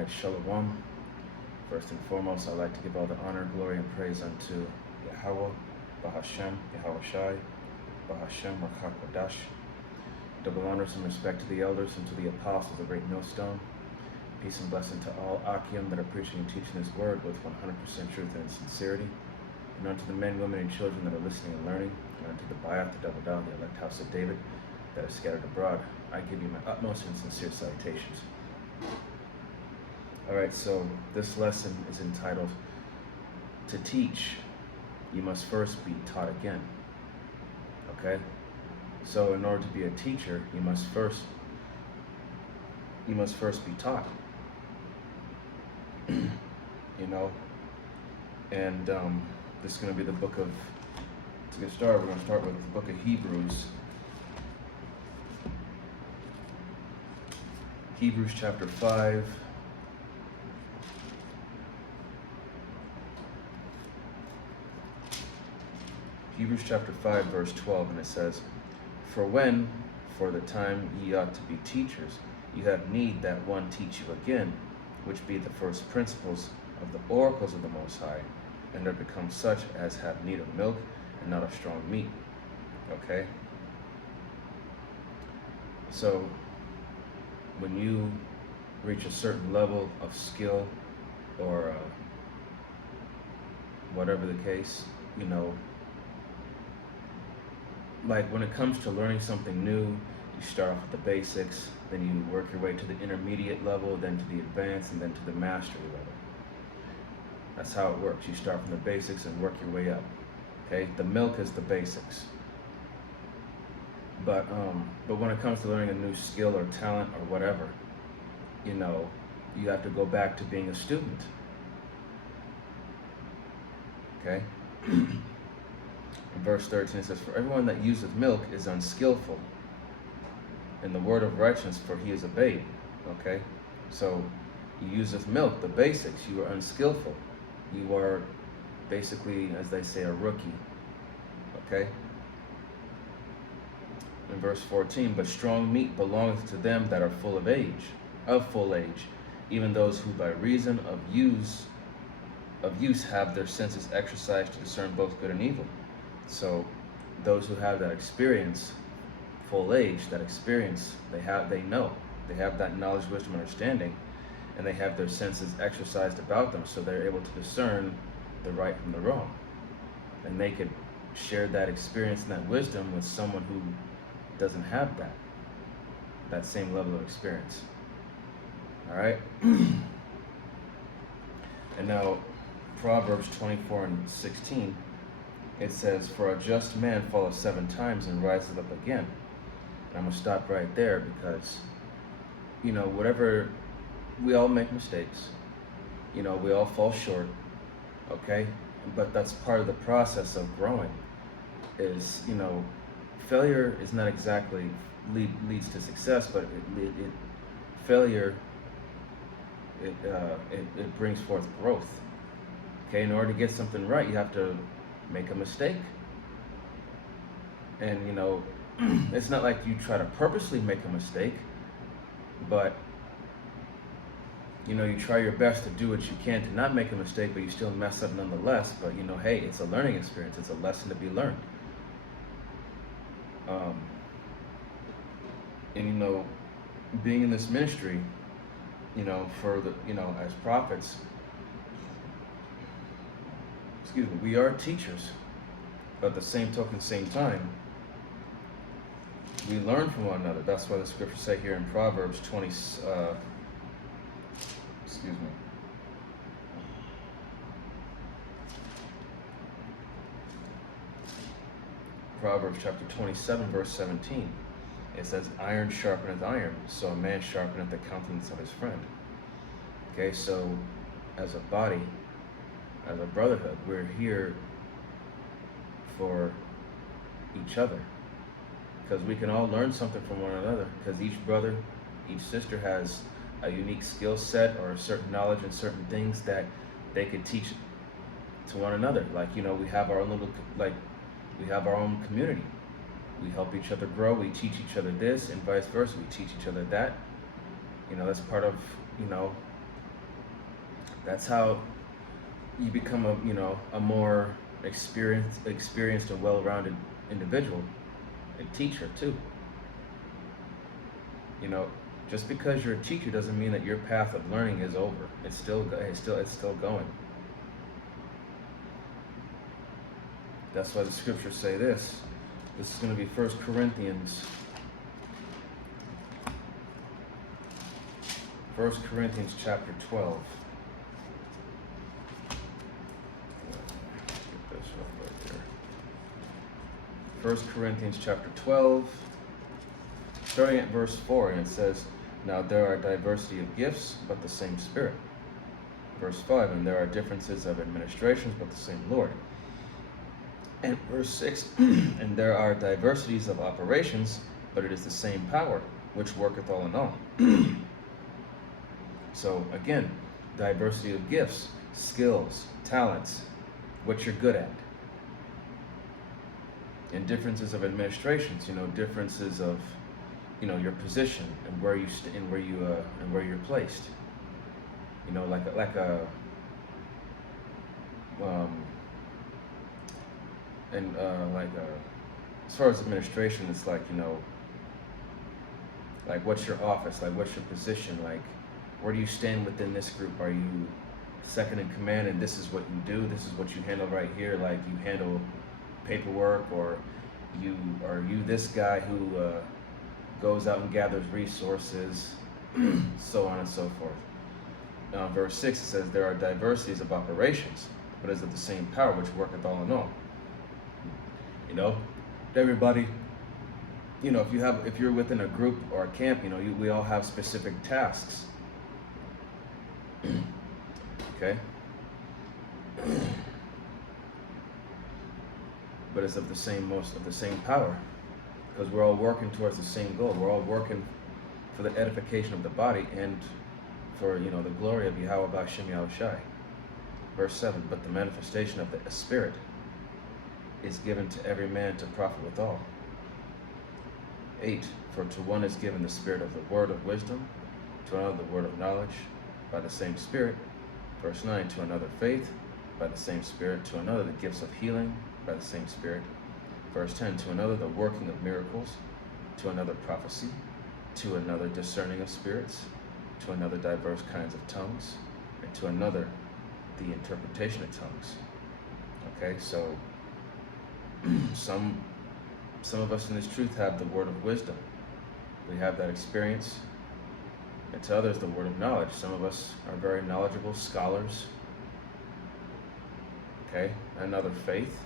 Alright, Shalom. First and foremost, I'd like to give all the honor, glory, and praise unto Yahweh, Bahashem, Yahweh Shai, Bahashem, Rakhakwadash. Double honors and respect to the elders and to the apostles of the great millstone. Peace and blessing to all Akim that are preaching and teaching this word with 100% truth and sincerity. And unto the men, women, and children that are listening and learning, and unto the Bayat, the double down, the elect house of David that are scattered abroad, I give you my utmost and sincere salutations. Alright, so this lesson is entitled, To Teach, You Must First Be Taught Again. Okay? So in order to be a teacher, you must first be taught. You know? And this is going to be the book of, to get started, we're going to start with the book of Hebrews. Hebrews chapter 5. Hebrews chapter 5, verse 12, and it says, For when, for the time ye ought to be teachers, you have need that one teach you again, which be the first principles of the oracles of the Most High, and are become such as have need of milk and not of strong meat. Okay? So, when you reach a certain level of skill, or whatever the case, you know, like when it comes to learning something new, you start off with the basics, then you work your way to the intermediate level, then to the advanced, and then to the mastery level. That's how it works. You start from the basics and work your way up. Okay? The milk is the basics. But when it comes to learning a new skill or talent or whatever, you know, you have to go back to being a student. Okay? In verse 13 it says, For everyone that useth milk is unskillful in the word of righteousness, for he is a babe. Okay? So you useth milk, the basics, you are unskillful. You are basically, as they say, a rookie. Okay? In verse 14, But strong meat belongeth to them that are full age, even those who by reason of use have their senses exercised to discern both good and evil. So those who have that experience, full age, that experience, they know. They have that knowledge, wisdom, understanding, and they have their senses exercised about them, so they're able to discern the right from the wrong. And they could share that experience and that wisdom with someone who doesn't have that same level of experience. All right? And now, Proverbs 24:16, it says, For a just man falleth 7 times and riseth up again. And I'm going to stop right there because, you know, we all make mistakes. You know, we all fall short, okay? But that's part of the process of growing is, you know, failure is not exactly leads to success, but failure brings forth growth. Okay, in order to get something right, you have to make a mistake. And you know, it's not like you try to purposely make a mistake, but you know, you try your best to do what you can to not make a mistake, but you still mess up nonetheless. But you know, hey, it's a learning experience. It's a lesson to be learned. And you know, being in this ministry, you know, as prophets, we are teachers, but at the same token, same time, we learn from one another. That's why the scriptures say here in Proverbs Proverbs chapter 27, verse 17. It says, Iron sharpeneth iron, so a man sharpeneth the countenance of his friend. Okay, so as a body, as a brotherhood, we're here for each other. Because we can all learn something from one another. Because each brother, each sister has a unique skill set or a certain knowledge and certain things that they could teach to one another. Like, you know, we have our own community. We help each other grow. We teach each other this and vice versa. We teach each other that. You know, that's part of, you know, That's how you become a more experienced and well-rounded individual, a teacher too. You know, just because you're a teacher doesn't mean that your path of learning is over. It's still going. That's why the scriptures say this. This is going to be 1 Corinthians. 1 Corinthians chapter 12. Get this right here. 1 Corinthians chapter 12, starting at verse 4, and it says, "Now there are diversity of gifts, but the same Spirit." Verse 5, "And there are differences of administrations, but the same Lord." And verse 6, "And there are diversities of operations, but it is the same power, which worketh all in all." So again, diversity of gifts, skills, talents, what you're good at. And differences of administrations, differences of, your position and where you're placed. As far as administration, it's like what's your office, like what's your position, like where do you stand within this group? Are you second in command and this is what you do, this is what you handle right here, like you handle paperwork, or are you this guy who goes out and gathers resources, so on and so forth. Now in verse 6 it says, "There are diversities of operations, but is of the same power which worketh all in all." Everybody, if you're within a group or a camp, we all have specific tasks. Okay? But it's of the same power, because we're all working towards the same goal. We're all working for the edification of the body and for the glory of Yahweh B'Shem Yahushai. Verse 7, "But the manifestation of the Spirit is given to every man to profit withal." 8, "For to one is given the spirit of the word of wisdom, to another the word of knowledge by the same Spirit." Verse 9, "To another faith by the same Spirit, to another the gifts of healing by the same Spirit." Verse 10, "To another the working of miracles, to another prophecy, to another discerning of spirits, to another diverse kinds of tongues, and to another the interpretation of tongues." Okay, so some of us in this truth have the word of wisdom. We have that experience. And to others, the word of knowledge. Some of us are very knowledgeable scholars. Okay, another faith,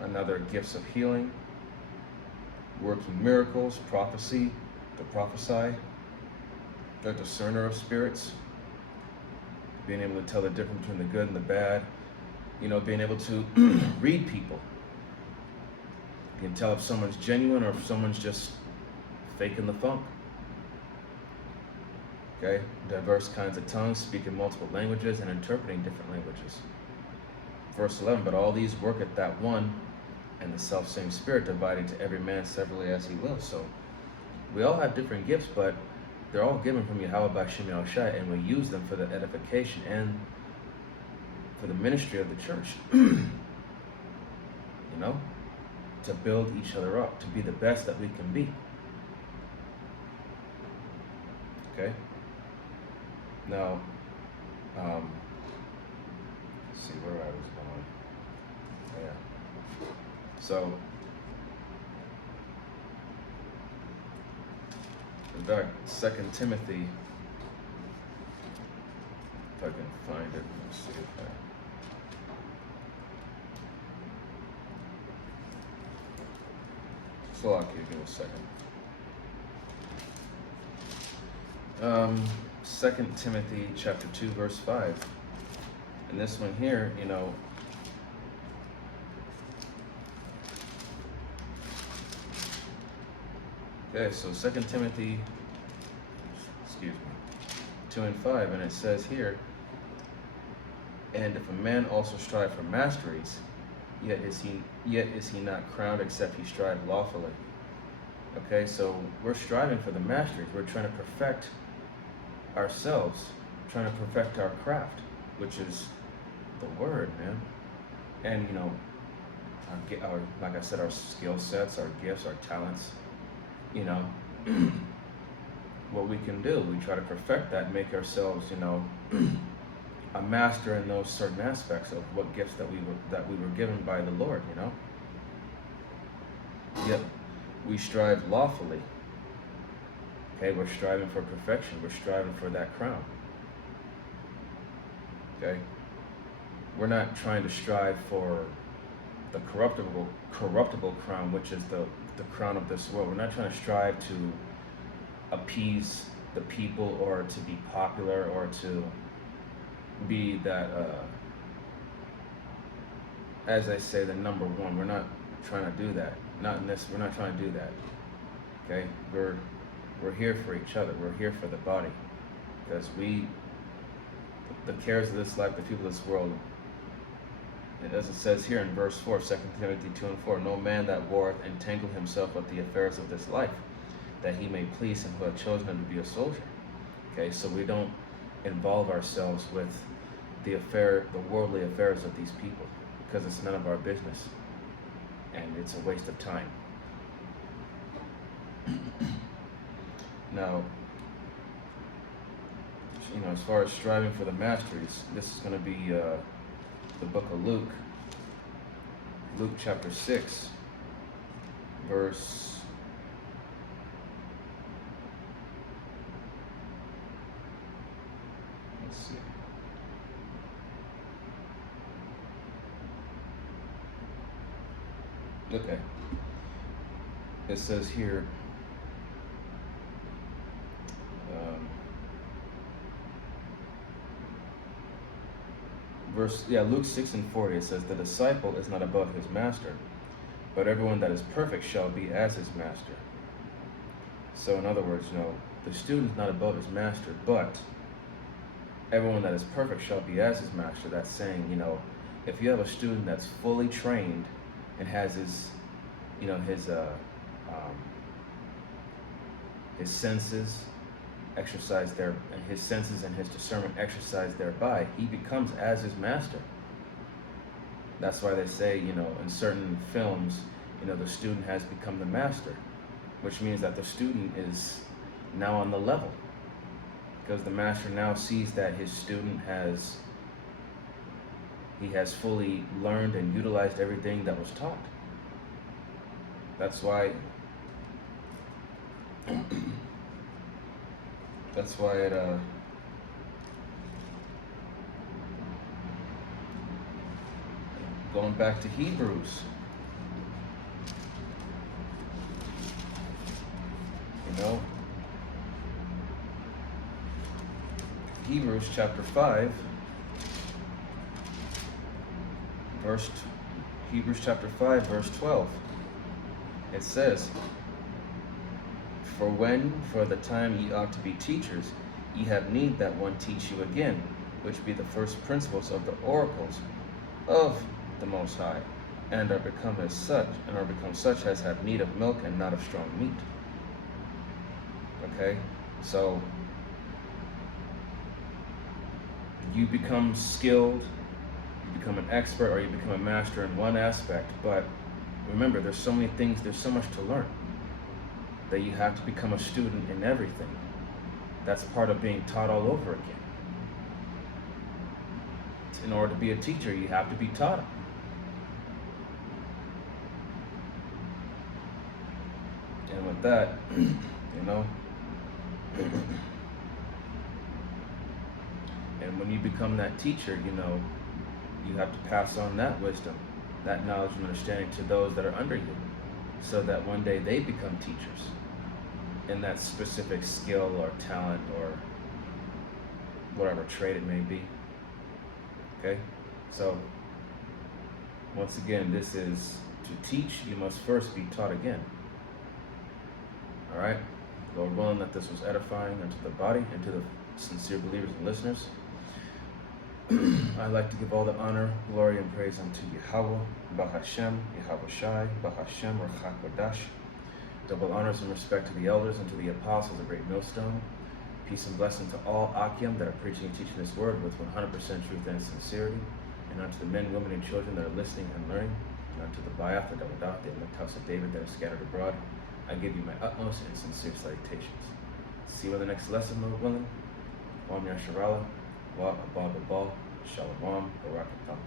another gifts of healing, working miracles, prophecy, to prophesy, a discerner of spirits, being able to tell the difference between the good and the bad, being able to read people. You can tell if someone's genuine or if someone's just faking the funk. Okay, diverse kinds of tongues, speaking multiple languages and interpreting different languages. Verse 11, "But all these work at that one and the self-same Spirit, dividing to every man severally as he will." So we all have different gifts, but they're all given from Yahweh B'Shem Yahushai, and we use them for the edification and for the ministry of the church. To build each other up, to be the best that we can be. Okay? Now, let's see where I was going. Yeah. So, in fact, 2 Timothy, if I can find it, let's see if I... Slovakia, give me a second. 2 Timothy chapter 2, verse 5. And this one here, okay, so 2 Timothy, 2 and 5, and it says here, "And if a man also strive for masteries, yet is he not crowned except he strive lawfully." Okay, so we're striving for the masteries. We're trying to perfect ourselves trying to perfect our craft, which is the word, man. And our like I said, our skill sets, our gifts, our talents, you know, what we can do. We try to perfect that, make ourselves, a master in those certain aspects of what gifts that we were given by the Lord, Yep, we strive lawfully. Okay, we're striving for perfection. We're striving for that crown. Okay, we're not trying to strive for the corruptible crown, which is the crown of this world. We're not trying to strive to appease the people or to be popular or to be that, as I say, the number one. We're not trying to do that. Not in this. We're not trying to do that. Okay, we're here for each other. We're here for the body, because the cares of this life, the people of this world. As it says here in verse 4, 2 Timothy 2:4, no man that warreth entangle himself with the affairs of this life, that he may please him who hath chosen him to be a soldier. Okay, so we don't involve ourselves with the worldly affairs of these people, because it's none of our business, and it's a waste of time. Now, as far as striving for the masteries, this is going to be the book of Luke chapter 6, verse, let's see. Okay. It says here, Luke 6:40, it says, the disciple is not above his master, but everyone that is perfect shall be as his master. So in other words, the student is not above his master, but everyone that is perfect shall be as his master. That's saying, if you have a student that's fully trained and has his senses exercise there, and his senses and his discernment exercise thereby, he becomes as his master. That's why they say, in certain films, the student has become the master, which means that the student is now on the level, because the master now sees that his student has fully learned and utilized everything that was taught. That's why it going back to Hebrews, Hebrews chapter 5, verse 12. It says, for the time ye ought to be teachers, ye have need that one teach you again, which be the first principles of the oracles of the Most High, and are become such as have need of milk and not of strong meat. Okay, so you become skilled, you become an expert, or you become a master in one aspect, but remember, there's so many things, there's so much to learn, that you have to become a student in everything. That's part of being taught all over again. In order to be a teacher, you have to be taught. And with that, and when you become that teacher, you have to pass on that wisdom, that knowledge and understanding to those that are under you, so that one day they become teachers in that specific skill or talent or whatever trade it may be. Okay, so once again, this is to teach, you must first be taught again. All right, Lord willing that this was edifying unto the body and to the sincere believers and listeners. I'd like to give all the honor, glory, and praise unto Yahweh, Bahashem, Yahweh Shai, Bahashem, Rachak Wadash. Double honors and respect to the elders and to the apostles of Great Millstone, Peace and blessing to all Akim that are preaching and teaching this word with 100% truth and sincerity, and unto the men, women, and children that are listening and learning, and unto the Bayath, the Dawadath, the House of David that are scattered abroad. I give you my utmost and sincere salutations. See you in the next lesson, Lord willing. Om Yasharala, Wa Abba Babal, Shalom, Barakatam.